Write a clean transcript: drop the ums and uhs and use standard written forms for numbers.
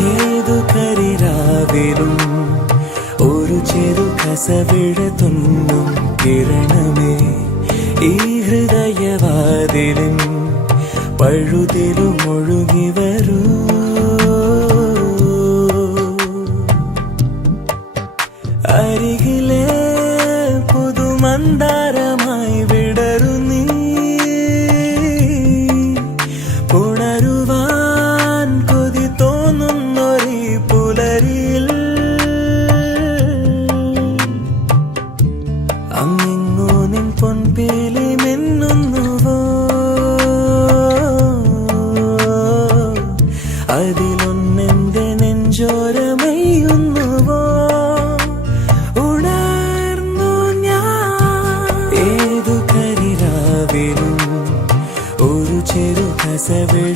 ഏതു കരിരാവിലും ഒരു ചെറു കസവിഴ തുന്നും കിരണമേ ഈ ഹൃദയവാതിലും പഴുതിലും ഒഴുകി വരൂ. അരികിലെ പുതുമന്ദാരമായി വിടരു നീ, ഉണരുവാൻ കൊതി തോന്നുന്നൊരീ പുലരിയിൽ. അങ്ങിങ്ങോ നിൻ പൊൻപേലി മിന്നുന്നുവോ, അതിലൊന്നെന്റെ നെഞ്ചോരമയുന്നുവോ. ഉണർന്നു ഞാൻ ഏതു കരിരാവിലും ഒരു ചെറു കസവിഴ